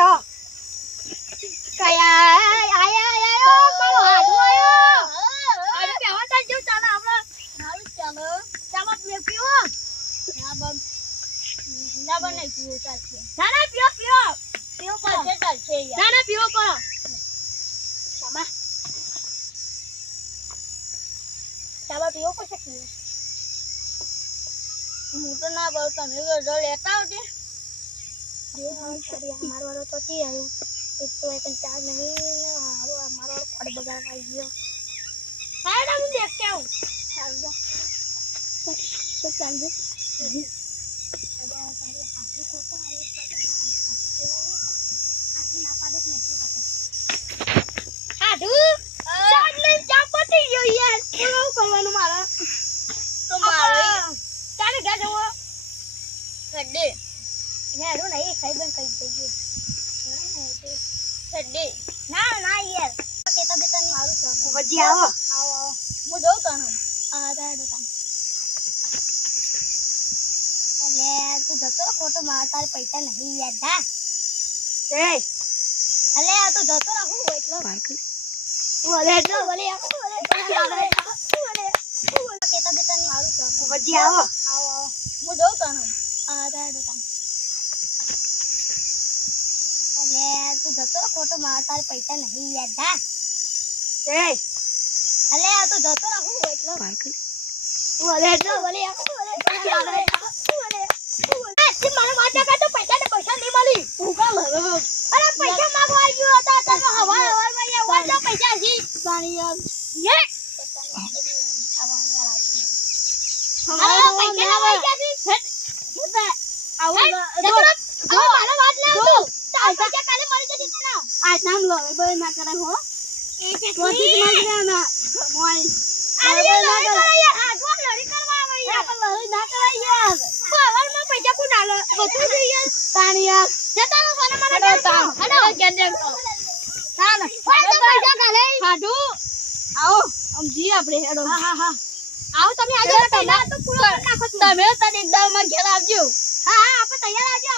હો કયા આયો મારો હાડો આયો અરે બેવા તા જો ચાલે આપણે હારું ચાલે ચાલો મે પીવો ના બને પીવો ચાલશે ના પીવો પીવો કોણ ચાલશે યાર ના પીવો કોણ શામા ચાબા પીવો પછી પીવો હું તો ના બોલ તમે જો લેતા આવજે જે હા સારી અમાર વાળો તો થી આવ્યો એક તો એક ચાર નહીં હારો અમારો ખડ બગાડ આવી ગયો હા ના હું દેખ કે આવું ચાલજો શું ચાલજો અરે તારી હાથી કોતો આવી હાથી ના પાડો નથી હાથે હાડુ ચાલ લઈ જા પતી ગયો યાર શું કરવાનું મારા તો મારે ચાલે ઘર જવો સડે યાર નહીં ખાઈ બન કઈ દઈએ સડે ના ના યાર કેતા બેતા ની સારું ચાલે વજી આવો આવો હું જોઉં તને આ દાડો તને અલે તું જતો ખોટો માર તાર પૈસા નહીં યાર દા એ અલે આ તો જતો રાખું એટલો બાર કરી ઓલે એટલો ઓલે કેતા બેતા ની સારું ચાલે વજી આવો આવો હું જોઉં તને આ દાડો તને અલે તું જતો ખોટો માર તાર પૈસા નહીં યાર દા એ અલે આ તો જતો રાખું એટલો બાર કરી ઓલે એટલો ઓલે મારા માતા કા તો પૈસા નહીં મળી ઉગા લરો અરે પૈસા માંગવા આવ્યો હતા તને હવા માં યાર વાડા પૈસા છી પાણી યાર યે અરે પૈસા ના પૈસા છી આવો મારા વાત ના તું તાર પૈસા કાલે મળી જશે તને આ નામ લો બળ ના કરે હો એ કે કોતી માંગરા ના મોય અરે લડી કરે યાર હાથવા લડી કરવા આવે યાર લડી ના કરે યાર પાવર માં પૈસા કો ડાલો બધું છે યાર તાણી યાર જતા નો મને મને હડો કેન દે ના ના પૈસા કાલે હાડુ આવો સમજી આપણે હેડો હા આવો તમે આજે તો પૂરો નાખો તમે તને એકદમ માં ઘેર આવજો હા આપણે તૈયાર આવજો